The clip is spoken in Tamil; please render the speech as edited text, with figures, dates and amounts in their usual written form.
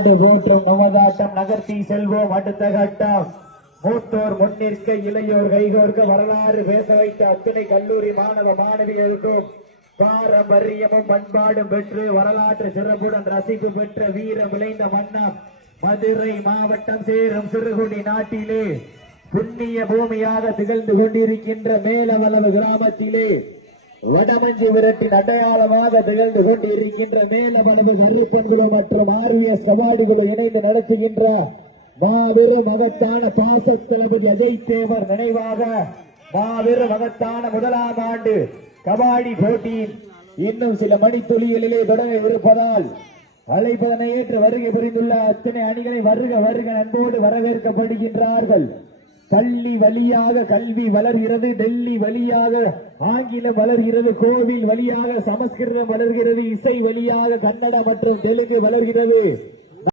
நாடு போற்றும் நவதாட்டம் நகர்த்தி செல்வோம். அடுத்த கட்டம் மூத்தோர் முன்னிற்க இளையோர் கைகோர்க்க வரலாறு பேச வைத்த அத்தனை கல்லூரி மாணவ மாணவிகளுக்கும் பாரம்பரியமும் பண்பாடும் பெற்று வரலாற்று சிறப்புடன் ரசிப்பு பெற்ற வீர விளைந்த மன்னம் மதுரை மாவட்டம் சேரும் சிறுகுடி நாட்டிலே புண்ணிய பூமியாக திகழ்ந்து கொண்டிருக்கின்ற மேலவளவு கிராமத்திலே வடமஞ்சி விரட்டின் அடையாளமாக திகழ்ந்து கொண்டிருக்கின்ற மேலவளவு கருப்பன்குழு மற்றும் RVS கபாடிகுழு இணைந்து நடத்துகின்ற மாபெரும் மகத்தான பாசத்தளபதி அஜய் தேவர் நினைவாக மாபெரும் மகத்தான முதலாம் ஆண்டு கபாடி போட்டியின் இன்னும் சில மணித்துளிகளிலே தொடங்க இருப்பதால் அழைப்பதனை ஏற்று வருகை புரிந்துள்ள அத்தனை அணிகளை வருக வருக அன்போடு வரவேற்கப்படுகின்றார்கள். பள்ளி வழியாக கல்வி வளர்கிறது, டெல்லி வழியாக ஆங்கிலம் வளர்கிறது, கோவில் வழியாக சமஸ்கிருதம் வளர்கிறது, இசை வழியாக கன்னடம் மற்றும் தெலுங்கு வளர்கிறது.